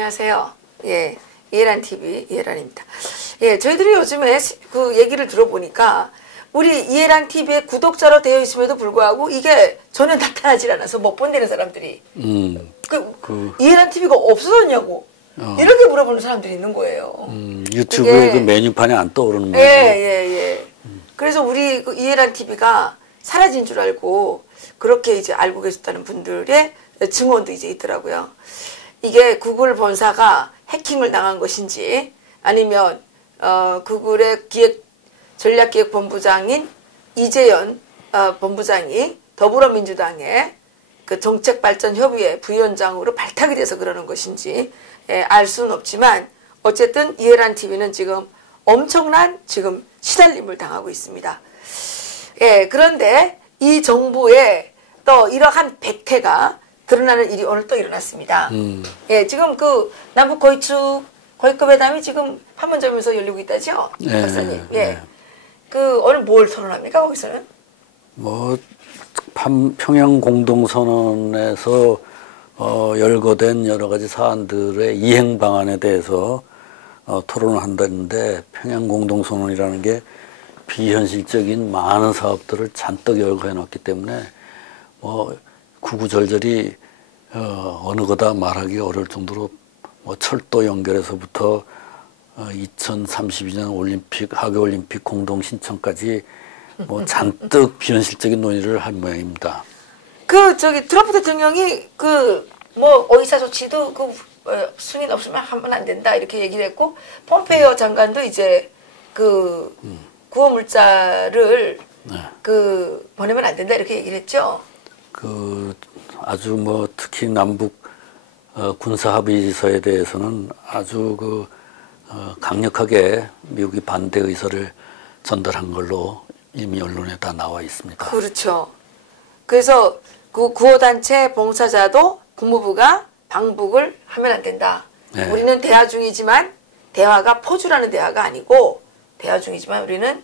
안녕하세요. 예, 이해란 TV 이해란입니다. 예, 저희들이 요즘에 그 얘기를 들어보니까 우리 이해란 TV의 구독자로 되어 있음에도 불구하고 이게 전혀 나타나질 않아서 못 본다는 사람들이 이해란 TV가 없어졌냐고 이렇게 물어보는 사람들이 있는 거예요. 유튜브에 그 메뉴판에 안 떠오르는 거예요. 예. 그래서 우리 그 이해란 TV가 사라진 줄 알고 그렇게 이제 알고 계셨다는 분들의 증언도 이제 있더라고요. 이게 구글 본사가 해킹을 당한 것인지 아니면 구글의 전략기획본부장인 이재현 본부장이 더불어민주당의 그 정책발전협의회 부위원장으로 발탁이 돼서 그러는 것인지 알 수는 없지만 어쨌든 이해란 TV는 지금 엄청난 지금 시달림을 당하고 있습니다. 예, 그런데 이 정부의 또 이러한 백태가 드러나는 일이 오늘 또 일어났습니다. 예, 지금 그 남북 거의급 회담이 지금 판문점에서 열리고 있다죠, 박사님. 예, 그 오늘 뭘 토론합니까 거기서는? 뭐 평양 공동선언에서 열거된 여러 가지 사안들의 이행 방안에 대해서 토론을 한다는데 평양 공동선언이라는 게 비현실적인 많은 사업들을 잔뜩 열거해 놨기 때문에 뭐 구구절절히 어느 거다 말하기 어려울 정도로 뭐 철도 연결에서부터 2032년 올림픽 하계올림픽 공동 신청까지 뭐 잔뜩 비현실적인 논의를 할 모양입니다. 그 저기 트럼프 대통령이 그 뭐 의사 조치도 그 승인 없으면 하면 안 된다 이렇게 얘기를 했고 폼페이오 장관도 이제 그 구호 물자를 그 보내면 안 된다 이렇게 얘기를 했죠. 그 아주 뭐 특히 남북 군사 합의서에 대해서는 아주 그 강력하게 미국이 반대 의사를 전달한 걸로 이미 언론에 다 나와 있습니다. 그렇죠. 그래서 그 구호단체 봉사자도 국무부가 방북을 하면 안 된다. 네. 우리는 대화 중이지만 대화가 포주라는 대화가 아니고 대화 중이지만 우리는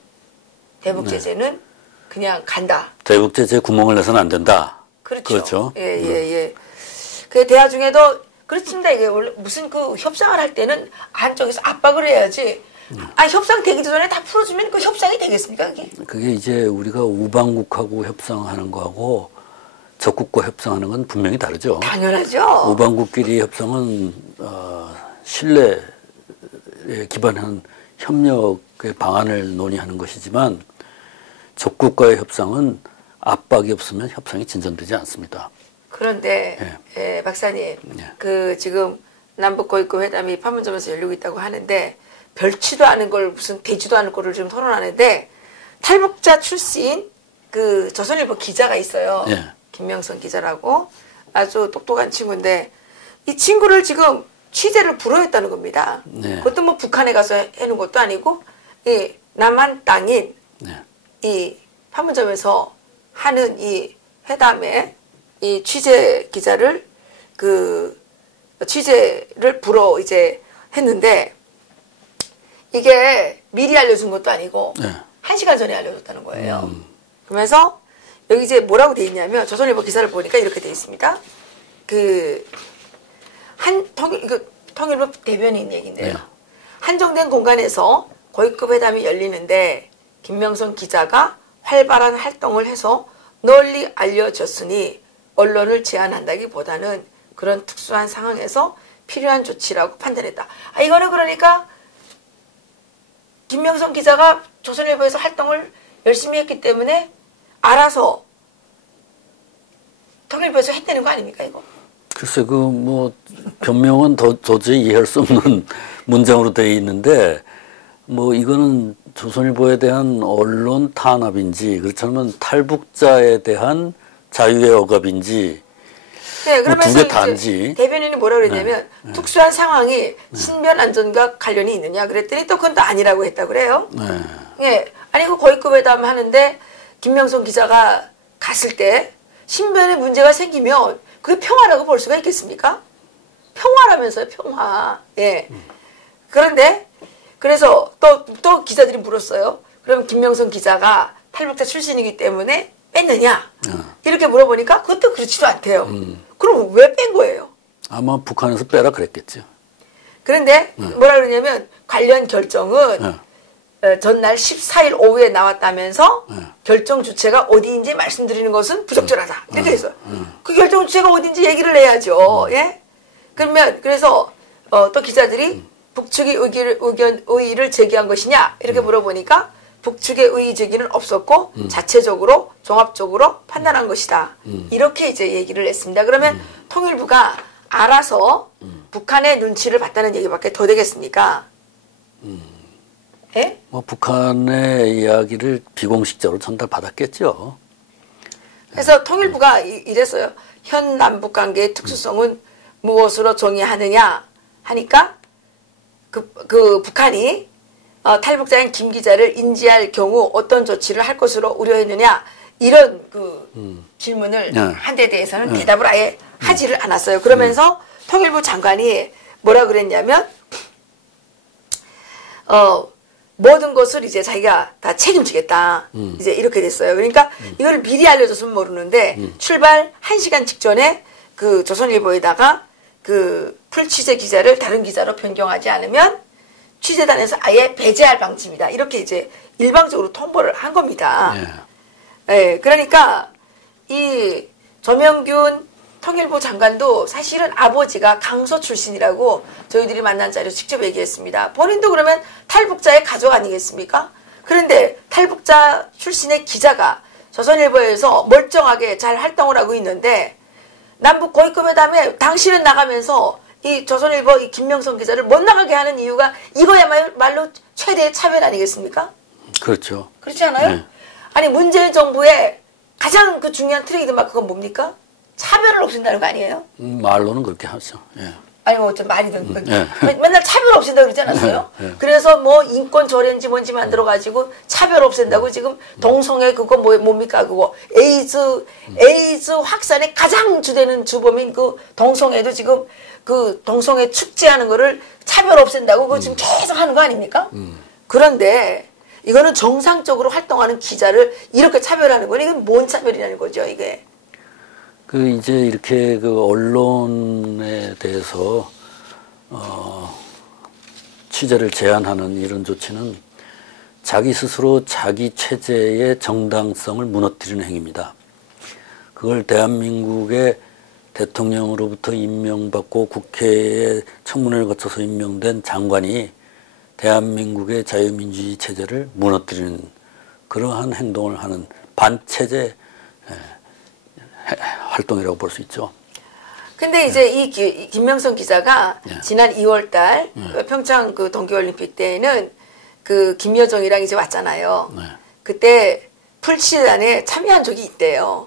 대북 제재는 그냥 간다. 대북 제재 구멍을 내서는 안 된다. 그렇죠. 예. 그 대화 중에도 그렇습니다. 이게 원래 무슨 그 협상을 할 때는 한쪽에서 압박을 해야지. 협상 되기 전에 다 풀어주면 그 협상이 되겠습니까, 그게? 그게 이제 우리가 우방국하고 협상하는 거하고 적국과 협상하는 건 분명히 다르죠. 당연하죠. 우방국끼리 협상은 신뢰에 기반한 협력의 방안을 논의하는 것이지만 적국과의 협상은 압박이 없으면 협상이 진전되지 않습니다. 그런데 박사님, 그 지금 남북 거의급 회담이 판문점에서 열리고 있다고 하는데 별치도 않은 걸 무슨 되지도 않을 거를 지금 토론하는데 탈북자 출신 그 조선일보 기자가 있어요. 김명선 기자라고 아주 똑똑한 친구인데 이 친구를 지금 취재를 불허했다는 겁니다. 그것도 뭐 북한에 가서 해놓은 것도 아니고 이 남한 땅인 이 판문점에서 하는 이 회담에 이 취재 기자를 그 취재를 불허 이제 했는데 이게 미리 알려준 것도 아니고 1시간 전에 알려줬다는 거예요. 그러면서 여기 이제 뭐라고 돼 있냐면 조선일보 기사를 보니까 이렇게 돼 있습니다. 이거 통일부 대변인 얘기인데요. 한정된 공간에서 고위급 회담이 열리는데 김명선 기자가 활발한 활동을 해서 널리 알려졌으니 언론을 제한한다기보다는 그런 특수한 상황에서 필요한 조치라고 판단했다. 이거는 그러니까 김명선 기자가 조선일보에서 활동을 열심히 했기 때문에 알아서 통일부에서 했다는 거 아닙니까, 이거? 글쎄, 뭐 변명은 도저히 이해할 수 없는 문장으로 되어 있는데, 뭐 이거는 조선일보에 대한 언론 탄압인지, 그렇지 않으면 탈북자에 대한 자유의 억압인지, 그러면서 두 개 다인지. 대변인이 뭐라고 그랬냐면, 특수한 상황이 신변 안전과 관련이 있느냐 그랬더니 또 그건 또 아니라고 했다고 그래요. 아니, 그 고위급 회담 하는데, 김명선 기자가 갔을 때, 신변에 문제가 생기면, 그게 평화라고 볼 수가 있겠습니까? 평화라면서요, 평화. 그런데, 그래서 또 기자들이 물었어요. 그럼 김명선 기자가 탈북자 출신이기 때문에 뺐느냐? 이렇게 물어보니까 그것도 그렇지도 않대요. 그럼 왜 뺀 거예요? 아마 북한에서 빼라 그랬겠죠. 그런데 뭐라 그러냐면 관련 결정은 전날 14일 오후에 나왔다면서 결정 주체가 어디인지 말씀드리는 것은 부적절하다. 이렇게 했어요. 그 결정 주체가 어딘지 얘기를 해야죠. 예? 그러면 그래서 또 기자들이 북측이 의의를 제기한 것이냐 이렇게 물어보니까 북측의 의의 제기는 없었고 자체적으로 종합적으로 판단한 것이다. 이렇게 이제 얘기를 했습니다. 그러면 통일부가 알아서 북한의 눈치를 봤다는 얘기밖에 더 되겠습니까? 예? 뭐 북한의 이야기를 비공식적으로 전달받았겠죠. 그래서 통일부가 이랬어요. 현 남북 관계의 특수성은 무엇으로 정의하느냐 하니까 그 북한이 탈북자인 김 기자를 인지할 경우 어떤 조치를 할 것으로 우려했느냐 이런 그 질문을 한 데 대해서는 대답을 아예 하지를 않았어요. 그러면서 통일부 장관이 뭐라 그랬냐면 모든 것을 이제 자기가 다 책임지겠다. 이제 이렇게 됐어요. 그러니까 이걸 미리 알려줬으면 모르는데 출발 1시간 직전에 그 조선일보에다가 그 풀취재 기자를 다른 기자로 변경하지 않으면 취재단에서 아예 배제할 방침이다. 이렇게 이제 일방적으로 통보를 한 겁니다. 예, 그러니까 이 조명균 통일부 장관도 사실은 아버지가 강서 출신이라고 저희들이 만난 자리에서 직접 얘기했습니다. 본인도 그러면 탈북자의 가족 아니겠습니까? 그런데 탈북자 출신의 기자가 조선일보에서 멀쩡하게 잘 활동을 하고 있는데 남북 고위급회담에 당신은 나가면서 이 조선일보 이 김명성 기자를 못 나가게 하는 이유가 이거야말로 최대의 차별 아니겠습니까? 그렇죠. 그렇지 않아요? 네. 아니 문재인 정부의 가장 그 중요한 트레이드 마크가 뭡니까? 차별을 없앤다는 거 아니에요? 말로는 그렇게 하죠. 예. 아니 뭐 좀 말이든 맨날 차별 없앤다 그러지 않았어요? 그래서 뭐 인권 조례인지 뭔지 만들어 가지고 차별 없앤다고 지금 동성애 그거 뭡니까 그거 에이즈 확산의 가장 주되는 주범인 그 동성애도 지금 그 동성애 축제하는 거를 차별 없앤다고 그거 지금 계속 하는 거 아닙니까? 그런데 이거는 정상적으로 활동하는 기자를 이렇게 차별하는 거는 이건 뭔 차별이라는 거죠 이게. 그 이제 이렇게 그 언론에 대해서 취재를 제한하는 이런 조치는 자기 스스로 자기 체제의 정당성을 무너뜨리는 행위입니다. 그걸 대한민국의 대통령으로부터 임명받고 국회에 청문회를 거쳐서 임명된 장관이 대한민국의 자유민주주의 체제를 무너뜨리는 그러한 행동을 하는 반체제 활동이라고 볼 수 있죠. 근데 이제 이 김명성 기자가 지난 2월달 평창 그 동계올림픽 때에는 그 김여정이랑 이제 왔잖아요. 그때 풀취재단에 참여한 적이 있대요.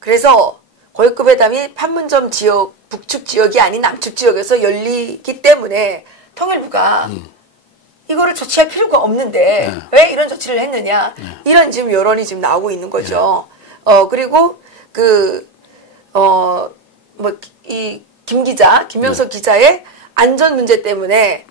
그래서 고위급 회담이 판문점 지역 북측 지역이 아닌 남측 지역에서 열리기 때문에 통일부가 이거를 조치할 필요가 없는데 왜 이런 조치를 했느냐 이런 지금 여론이 지금 나오고 있는 거죠. 그리고 이 김명석 기자의 안전 문제 때문에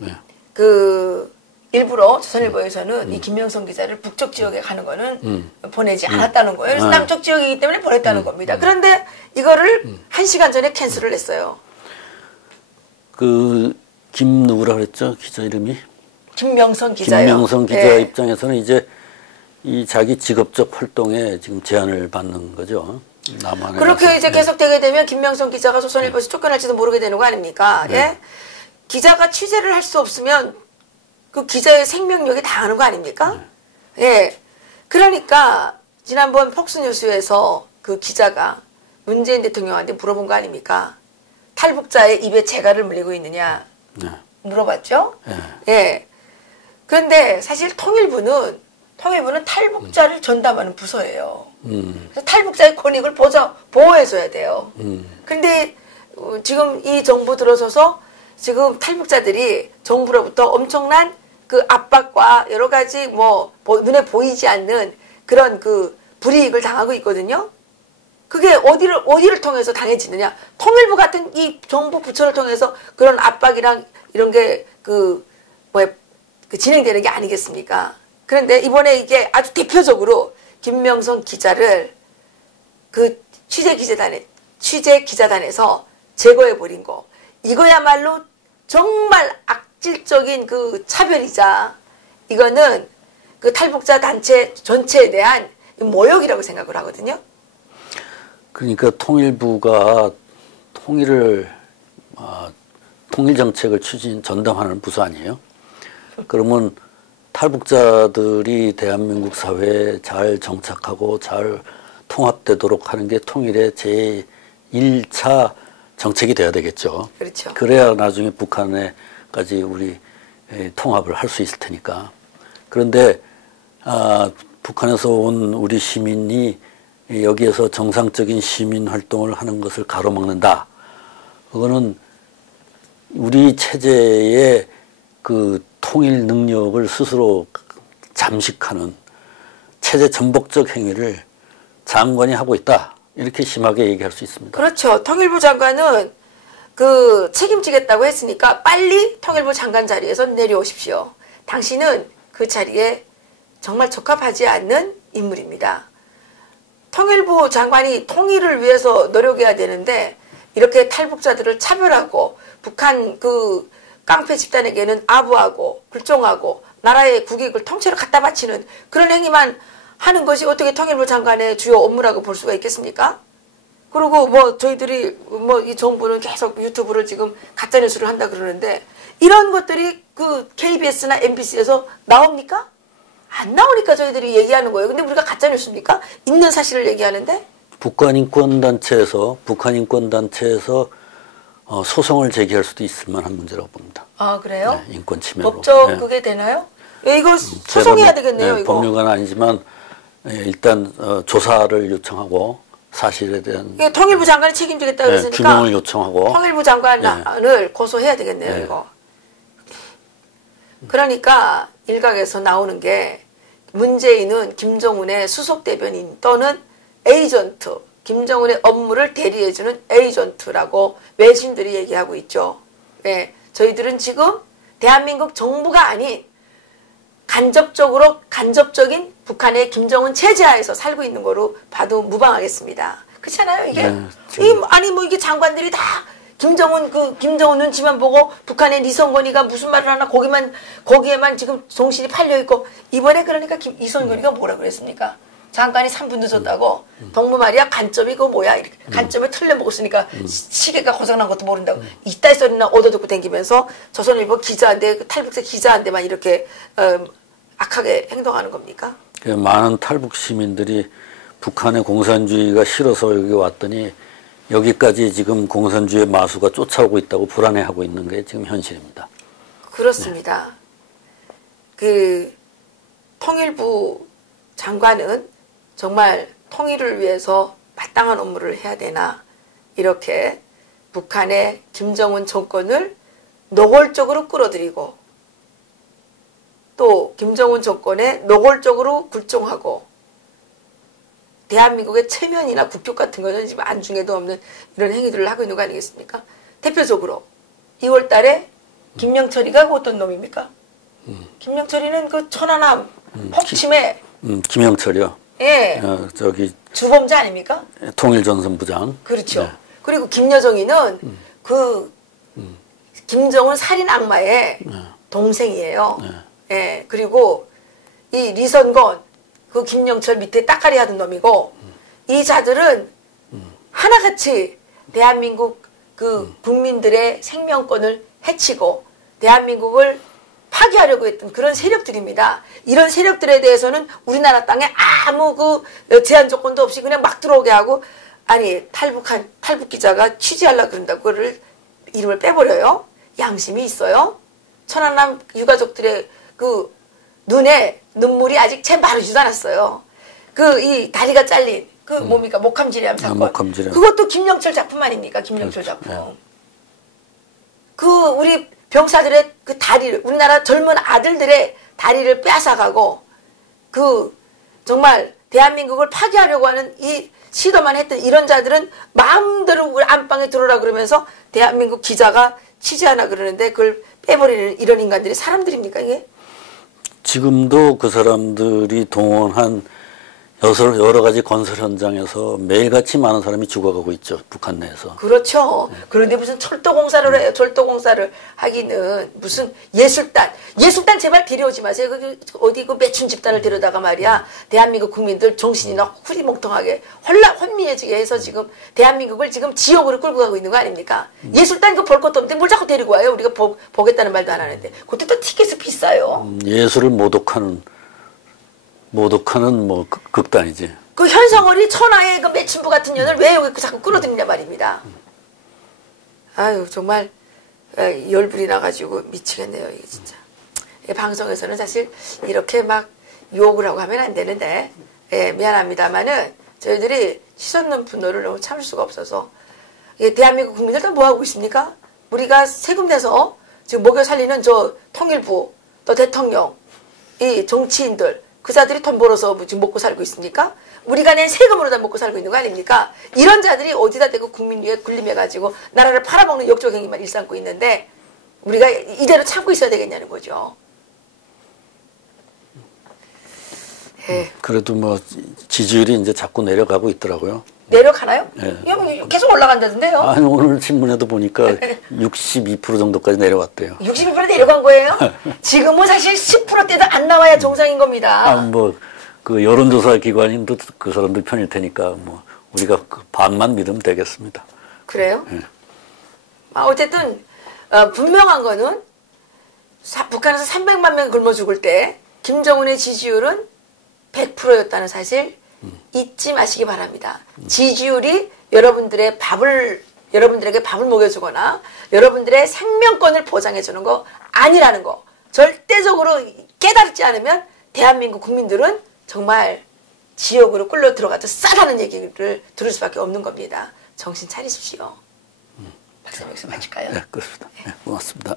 일부러 조선일보에서는 이 김명성 기자를 북쪽 지역에 가는 거는 보내지 않았다는 거예요. 그래서 남쪽 지역이기 때문에 보냈다는 겁니다. 그런데 이거를 1시간 전에 캔슬을 했어요. 누구라 그랬죠? 기자 이름이? 김명성 기자요. 김명성 기자 입장에서는 이제 이 자기 직업적 활동에 지금 제한을 받는 거죠. 그렇게 이제 계속되게 되면 김명성 기자가 조선일보에서 쫓겨날지도 모르게 되는 거 아닙니까? 예? 기자가 취재를 할 수 없으면 그 기자의 생명력이 다하는 거 아닙니까? 예. 그러니까 지난번 폭스뉴스에서 그 기자가 문재인 대통령한테 물어본 거 아닙니까? 탈북자의 입에 재갈을 물리고 있느냐 물어봤죠? 예. 그런데 사실 통일부는 탈북자를 전담하는 부서예요. 그래서 탈북자의 권익을 보호해줘야 돼요. 그런데 지금 이 정부 들어서서 지금 탈북자들이 정부로부터 엄청난 그 압박과 여러 가지 눈에 보이지 않는 그런 그 불이익을 당하고 있거든요. 그게 어디를 통해서 당해지느냐? 통일부 같은 이 정부 부처를 통해서 그런 압박이랑 이런 게 진행되는 게 아니겠습니까? 그런데 이번에 이게 아주 대표적으로 김명성 기자를 그 취재 기자단에서 제거해버린 거. 이거야말로 정말 악질적인 그 차별이자 이거는 그 탈북자 단체 전체에 대한 모욕이라고 생각을 하거든요. 그러니까 통일부가 통일 정책을 전담하는 부서 아니에요? 그러면 탈북자들이 대한민국 사회에 잘 정착하고 잘 통합되도록 하는 게 통일의 제1차 정책이 돼야 되겠죠. 그렇죠. 그래야 나중에 북한에까지 우리 통합을 할 수 있을 테니까. 그런데 북한에서 온 우리 시민이 여기에서 정상적인 시민 활동을 하는 것을 가로막는다. 그거는 우리 체제의 그 통일 능력을 스스로 잠식하는 체제 전복적 행위를 장관이 하고 있다. 이렇게 심하게 얘기할 수 있습니다. 그렇죠. 통일부 장관은 그 책임지겠다고 했으니까 빨리 통일부 장관 자리에서 내려오십시오. 당신은 그 자리에 정말 적합하지 않는 인물입니다. 통일부 장관이 통일을 위해서 노력해야 되는데 이렇게 탈북자들을 차별하고 북한 그 깡패 집단에게는 아부하고 굴종하고 나라의 국익을 통째로 갖다 바치는 그런 행위만 하는 것이 어떻게 통일부 장관의 주요 업무라고 볼 수가 있겠습니까? 그리고 뭐 저희들이 뭐 이 정부는 계속 유튜브를 지금 가짜뉴스를 한다 그러는데 이런 것들이 그 KBS나 MBC에서 나옵니까? 안 나오니까 저희들이 얘기하는 거예요. 근데 우리가 가짜뉴스입니까? 있는 사실을 얘기하는데? 북한 인권단체에서 소송을 제기할 수도 있을 만한 문제라고 봅니다. 아, 그래요? 네, 인권 침해로. 법적 그게 되나요? 이거 소송해야 되겠네요. 이거. 법률가는 아니지만 일단 조사를 요청하고 사실에 대한 통일부 장관이 책임지겠다 그랬으니까 규명을 요청하고 통일부 장관을 고소해야 되겠네요. 이거. 그러니까 일각에서 나오는 게 문재인은 김정은의 수석 대변인 또는 에이전트, 김정은의 업무를 대리해주는 에이전트라고 외신들이 얘기하고 있죠. 네, 저희들은 지금 대한민국 정부가 아닌 간접적인 북한의 김정은 체제하에서 살고 있는 거로 봐도 무방하겠습니다. 그렇잖아요, 이게? 아니 뭐 이게 장관들이 다 김정은 눈치만 보고 북한의 이성건이가 무슨 말을 하나 거기에만 지금 정신이 팔려 있고 이번에 그러니까 이성건이가 뭐라 그랬습니까? 장관이 3분 늦었다고 동무 말이야 간첩이 그거 뭐야 이렇게 간첩에 틀려 먹었으니까 시계가 고장난 것도 모른다고 이따위 소리나 얻어듣고 댕기면서 조선일보 기자한테 탈북자 기자한테만 이렇게 악하게 행동하는 겁니까? 많은 탈북 시민들이 북한의 공산주의가 싫어서 여기 왔더니 여기까지 지금 공산주의 마수가 쫓아오고 있다고 불안해하고 있는 게 지금 현실입니다. 그렇습니다. 네. 그 통일부 장관은 정말 통일을 위해서 마땅한 업무를 해야 되나 이렇게 북한의 김정은 정권을 노골적으로 끌어들이고 또 김정은 정권에 노골적으로 굴종하고 대한민국의 체면이나 국격 같은 거는 지금 안중에도 없는 이런 행위들을 하고 있는 거 아니겠습니까? 대표적으로 2월 달에 김영철이가 어떤 놈입니까? 김영철이는 그 천안함 폭침에 김영철이요? 예. 저기 주범자 아닙니까? 통일전선부장. 그렇죠. 네. 그리고 김여정이는 김정은 살인 악마의 동생이에요. 예. 그리고 이 리선건 그 김영철 밑에 따까리 하던 놈이고 이 자들은 하나같이 대한민국 그 국민들의 생명권을 해치고 대한민국을 파괴하려고 했던 그런 세력들입니다. 이런 세력들에 대해서는 우리나라 땅에 아무 그 제한 조건도 없이 그냥 막 들어오게 하고 아니 탈북 기자가 취재하려고 그런다고 그거를 이름을 빼버려요. 양심이 있어요. 천안남 유가족들의 그 눈에 눈물이 아직 채 마르지도 않았어요. 그 이 다리가 잘린 그 뭡니까 목함지뢰함 사건. 목함지뢰. 그것도 김영철 작품 아닙니까? 김영철 작품. 그 우리 병사들의 그 다리를 우리나라 젊은 아들들의 다리를 뺏어가고 그 정말 대한민국을 파괴하려고 하는 이 시도만 했던 이런 자들은 마음대로 우리 안방에 들어오라 그러면서 대한민국 기자가 취재하나 그러는데 그걸 빼버리는 이런 인간들이 사람들입니까 이게? 지금도 그 사람들이 동원한 여러 가지 건설 현장에서 매일같이 많은 사람이 죽어가고 있죠. 북한 내에서. 그렇죠. 그런데 무슨 철도공사를 해요. 철도공사를 하기는 무슨 예술단. 예술단 제발 데려오지 마세요. 어디 그 매춘 집단을 데려다가 말이야. 대한민국 국민들 정신이나 후리멍텅하게 혼미해지게 해서 지금 대한민국을 지금 지옥으로 끌고 가고 있는 거 아닙니까? 예술단 그 볼 것도 없는데 뭘 자꾸 데리고 와요. 우리가 보겠다는 말도 안 하는데. 그것도 또 티켓이 비싸요. 예술을 모독하는 뭐 극단이지. 그 현성월이 천하의 그 매춘부 같은 년을 왜 여기 자꾸 끌어들이냐 말입니다. 아유 정말 열불이 나가지고 미치겠네요 이게 진짜. 방송에서는 사실 이렇게 막 욕을 하고 하면 안 되는데 미안합니다만은 저희들이 치솟는 분노를 너무 참을 수가 없어서 대한민국 국민들 다 뭐 하고 있습니까? 우리가 세금 내서 지금 먹여 살리는 저 통일부 또 대통령 이 정치인들 그 자들이 돈 벌어서 지금 먹고 살고 있습니까? 우리가 낸 세금으로 다 먹고 살고 있는 거 아닙니까? 이런 자들이 어디다 대고 국민 위에 군림해가지고 나라를 팔아먹는 역적행위만 일삼고 있는데 우리가 이대로 참고 있어야 되겠냐는 거죠. 그래도 뭐 지지율이 이제 자꾸 내려가고 있더라고요. 내려가나요? 네. 계속 올라간다던데요? 아니 오늘 신문에도 보니까 62% 정도까지 내려왔대요. 62% 내려간 거예요? 지금은 사실 10%대도 안 나와야 정상인 겁니다. 뭐 그 여론조사 기관인도 그 사람들 편일 테니까 뭐 우리가 그 반만 믿으면 되겠습니다. 그래요? 어쨌든 분명한 거는 북한에서 300만 명 굶어 죽을 때 김정은의 지지율은 100%였다는 사실 잊지 마시기 바랍니다. 지지율이 여러분들에게 밥을 먹여주거나 여러분들의 생명권을 보장해주는 거 아니라는 거 절대적으로 깨달지 않으면 대한민국 국민들은 정말 지옥으로 끌려 들어가서 싸다는 얘기를 들을 수밖에 없는 겁니다. 정신 차리십시오. 박사님 여기서 마칠까요? 네, 그렇습니다. 네, 고맙습니다.